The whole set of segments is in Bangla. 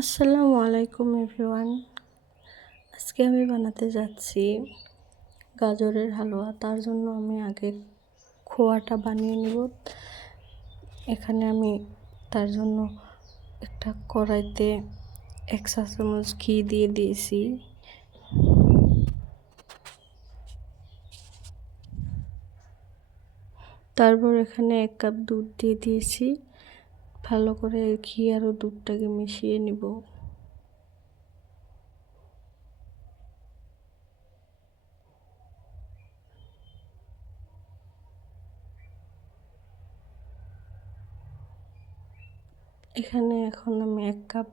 আসসালামু আলাইকুম এভরিওয়ান। আজকে আমি বানাতে যাচ্ছি গাজরের হালুয়া। তার জন্য আমি আগে খোয়াটা বানিয়ে নেব। এখানে আমি তার জন্য একটা কড়াইতে এক চা চামচ ঘি দিয়ে দিয়েছি। তারপর এখানে এক কাপ দুধ দিয়ে দিয়েছি। ভালো করে ঘি আর দুধটাকে মিশিয়ে নিব। এখানে এখন আমি এক কাপ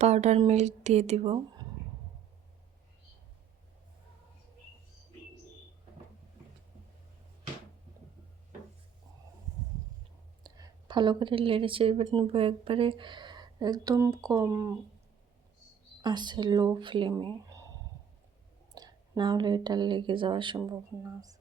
পাউডার মিল্ক দিয়ে দিব। ভালো করে লেড়ে চেড়ে নেব একবারে একদম কম আছে লো ফ্লেমে না হলে এটা লেগে যাওয়ার সম্ভাবনা আছে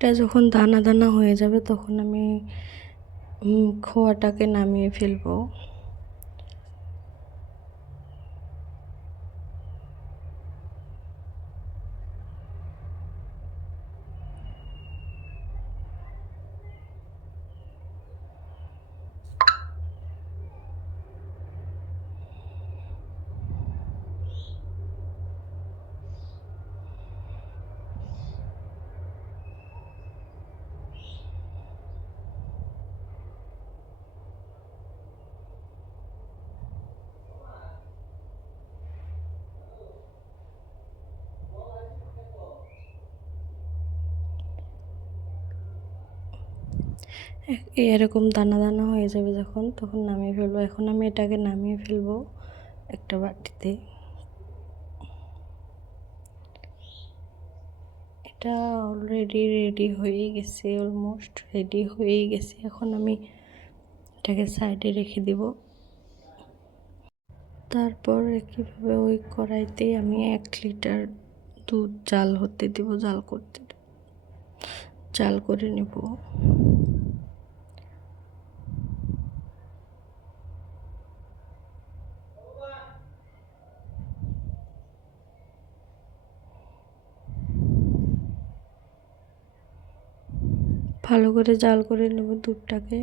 এটা যখন দানা দানা হয়ে যাবে তখন আমি খোয়াটাকে নামিয়ে ফেলব। এরকম দানা দানা হয়ে যাবে যখন, তখন নামিয়ে ফেলব। এখন আমি এটাকে নামিয়ে ফেলব একটা বাটিতে। এটা অলরেডি রেডি হয়ে গেছে অলমোস্ট রেডি হয়ে গেছে। এখন আমি এটাকে সাইডে রেখে দিব। তারপর কীভাবে ওই কড়াইতে আমি এক লিটার দুধ জাল হতে দিব, জাল করতে। জাল করে নেব। ভালো করে জাল করে নেব দুধটাকে।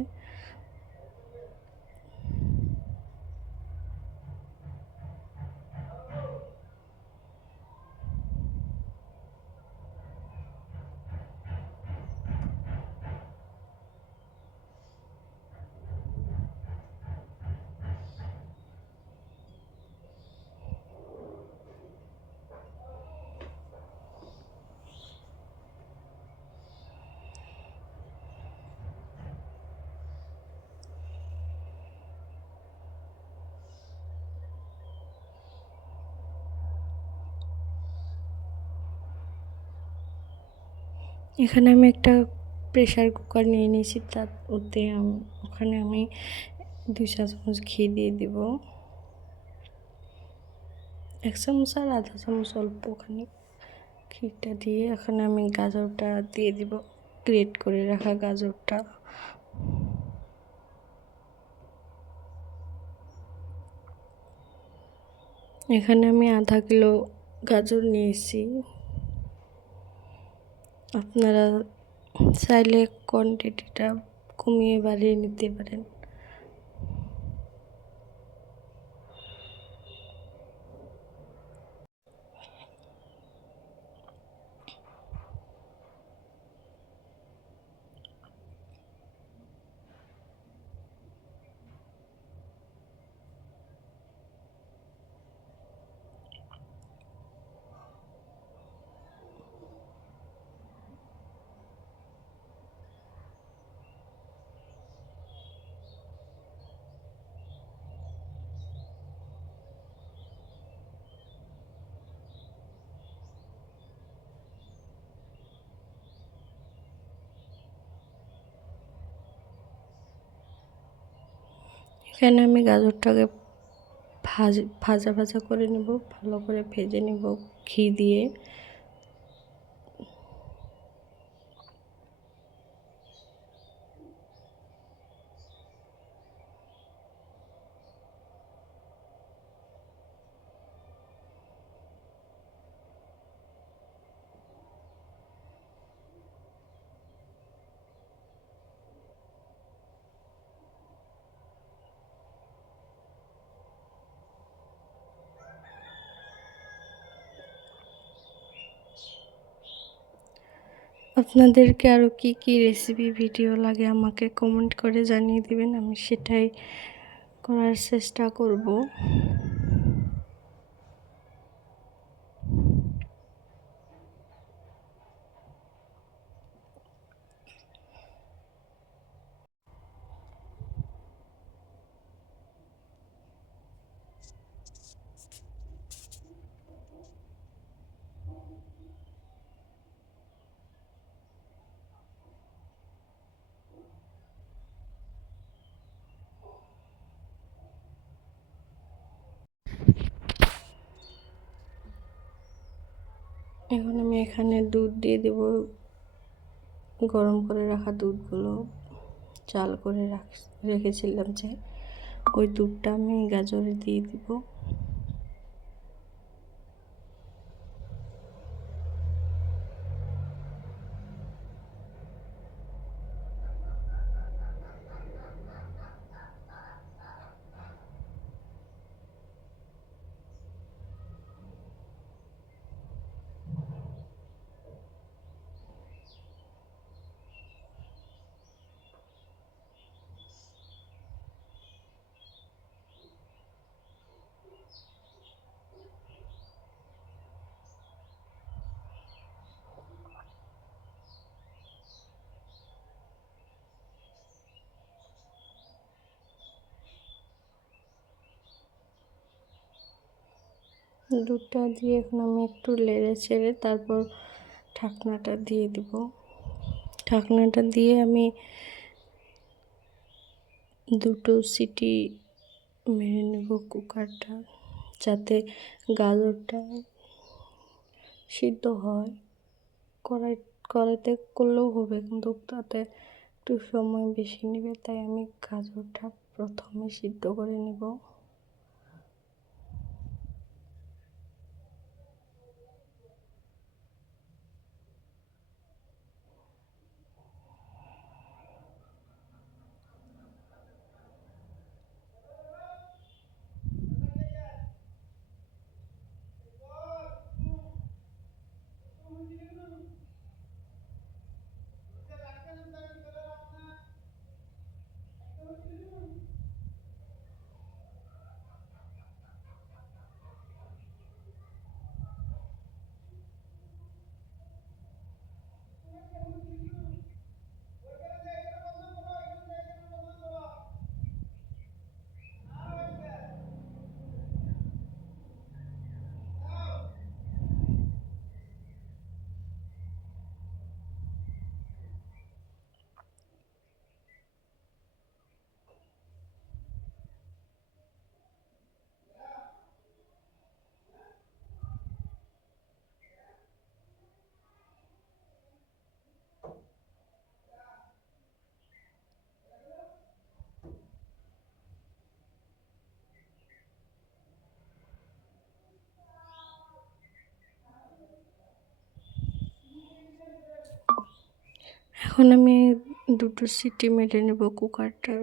এখানে আমি একটা প্রেশার কুকার নিয়ে নিয়েছি, তার ওতে আমি, ওখানে আমি দুই চা চামচ ঘি দিয়ে দিব। এক চামচ আর আধা চামচ অল্প ওখানে ঘিটা দিয়ে এখানে আমি গাজরটা দিয়ে দিব গ্রেট করে রাখা গাজরটা। এখানে আমি আধা কিলো গাজর নিয়েছি। আপনারা চাইলে কোয়ান্টিটিটা কমিয়ে বাড়িয়ে নিতে পারেন। এখানে আমি গাজরটাকে ভাজ ভাজা ভাজা করে নেব ভালো করে ভেজে নেব ঘি দিয়ে। আপনাদেরকে আরও কি কি রেসিপি ভিডিও লাগে আমাকে কমেন্ট করে জানিয়ে দিবেন, আমি সেটাই করার চেষ্টা করব। এখন আমি এখানে দুধ দিয়ে দেব। গরম করে রাখা দুধগুলো চাল করে রাখ, রেখেছিলাম যে ওই দুধটা আমি গাজরে দিয়ে দিব। দুধটা দিয়ে এখন আমি একটু লেড়ে ছেড়ে তারপর ঢাকনাটা দিয়ে দিব। ঢাকনাটা দিয়ে আমি দুটো সিটি মেরে নেব কুকারটা যাতে গাজরটা সিদ্ধ হয়। কড়াই, কড়াইতে করলেও হবে কিন্তু তাতে একটু সময় বেশি নেবে, তাই আমি গাজরটা প্রথমে সিদ্ধ করে নেব। এখন আমি দুটো সিটি মেরে নেব কুকারটা।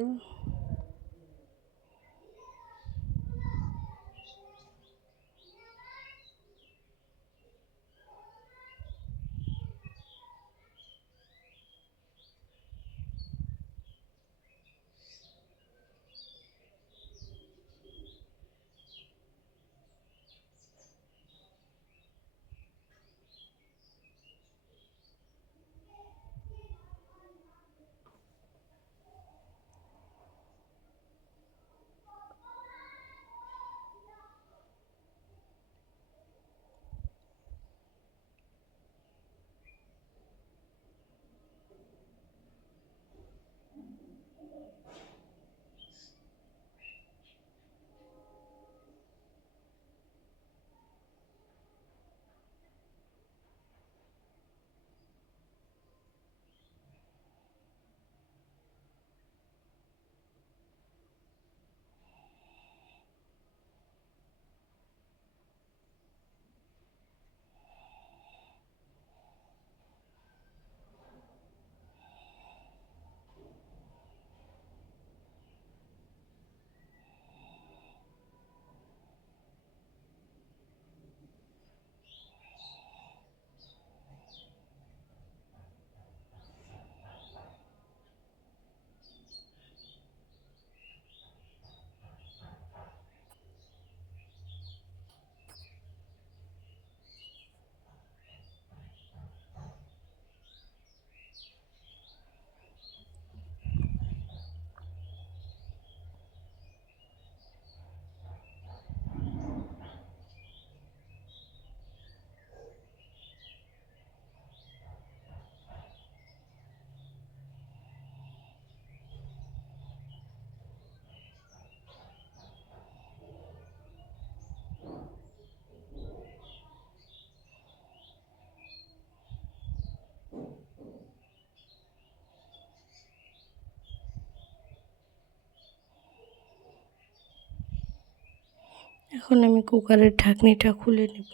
এখন আমি কুকারের ঢাকনিটা খুলে নেব।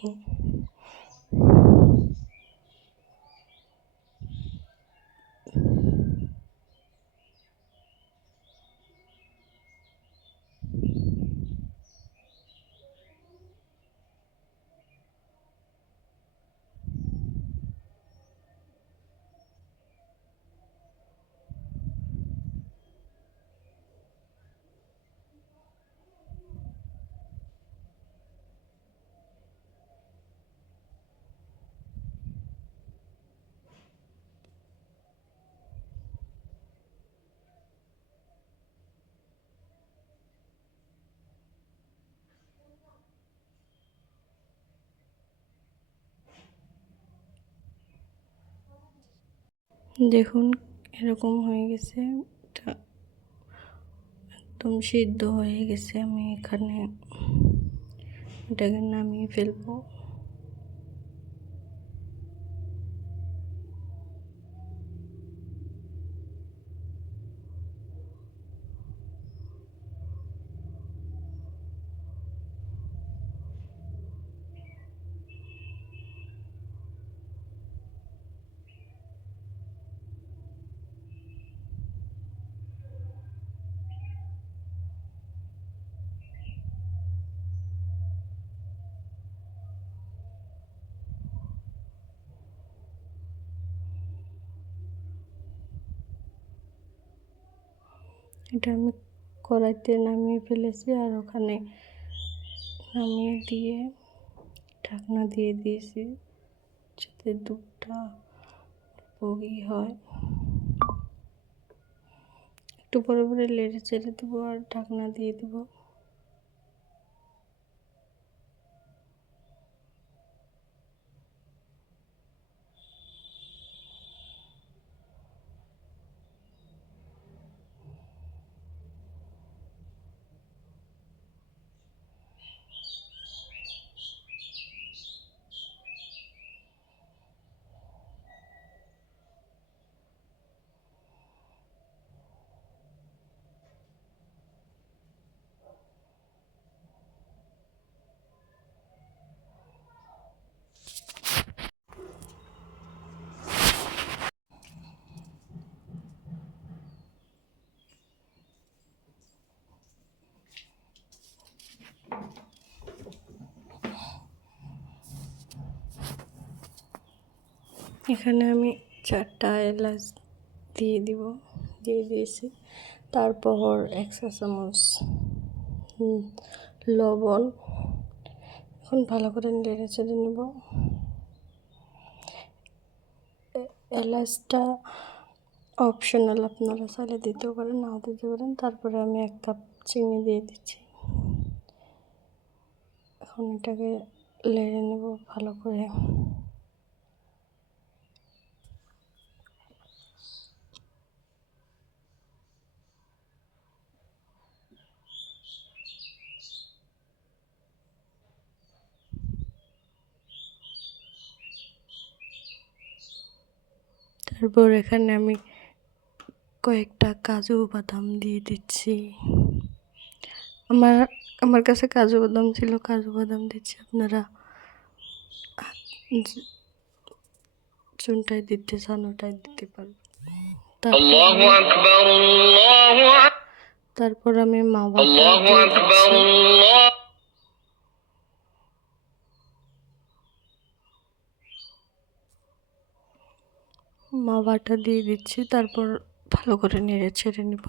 দেখুন এরকম হয়ে গেছে। একদম সিদ্ধ হয়ে গেছে। আমি এখানে এটাকে নামিয়ে ফেলব। এটা আমি কড়াইতে নামিয়ে ফেলেছি আর ওখানে নামিয়ে দিয়ে ঢাকনা দিয়ে দিয়েছি যাতে দুধটা বগি হয়। একটু পরে পরে লেড়ে ছেড়ে দেবো আর ঢাকনা দিয়ে দেবো। এখানে আমি চারটা এলাচ দিয়ে দিব, দিয়ে দিয়েছি। তারপর এক চা চামচ লবণ। এখন ভালো করে নেড়ে চেড়ে নেব। এলাচটা অপশনাল আপনারা চাইলে দিতেও পারেন, নাও দিতে পারেন। তারপরে আমি এক কাপ চিনি দিয়ে দিচ্ছি। এখন এটাকে লেড়ে নেব ভালো করে। তারপর এখানে আমি কয়েকটা কাজু বাদাম দিয়ে দিচ্ছি। আমার আমার কাছে কাজু বাদাম ছিল কাজু বাদাম দিচ্ছি। আপনারা চুনটাই দিতে চান ওটাই দিতে পারবেন। তারপর আমি মা বাবা বাটা দিয়ে দিচ্ছি তারপর ভালো করে নেড়ে ছেড়ে নেব।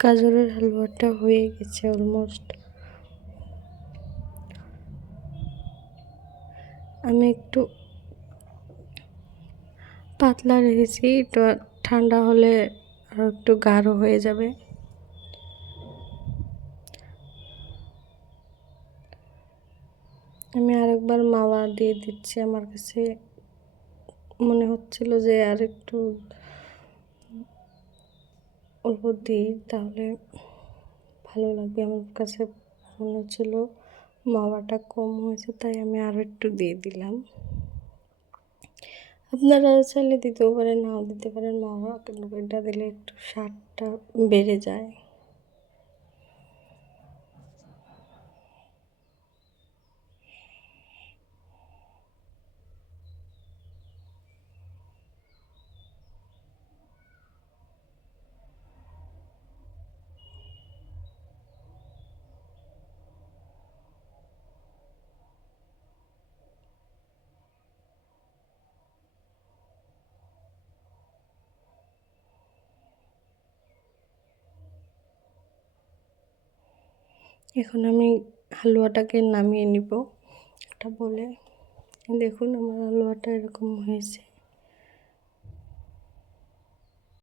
গাজরের হালুয়াটা হয়ে গেছে অলমোস্ট আমি একটু পাতলা রেখেছি, একটু ঠান্ডা হলে আর একটু গাঢ় হয়ে যাবে। আমি আরেকবার মাওয়া দিয়ে দিচ্ছি, আমার কাছে মনে হচ্ছিল যে আর একটু অল্প দিই তাহলে ভালো লাগবে। আমার কাছে মনে হচ্ছিল মাওয়াটা কম হয়েছে, তাই আমি আরও একটু দিয়ে দিলাম। আপনারা চাইলে দিতেও পারেন, নাও দিতে পারেন। মাওয়া কিন্তু এটা দিলে একটু স্বাদটা বেড়ে যায়। এখন আমি হালুয়াটাকে নামিয়ে নিব। এটা বলে দেখুন আমার হালুয়াটা এরকম হয়েছে।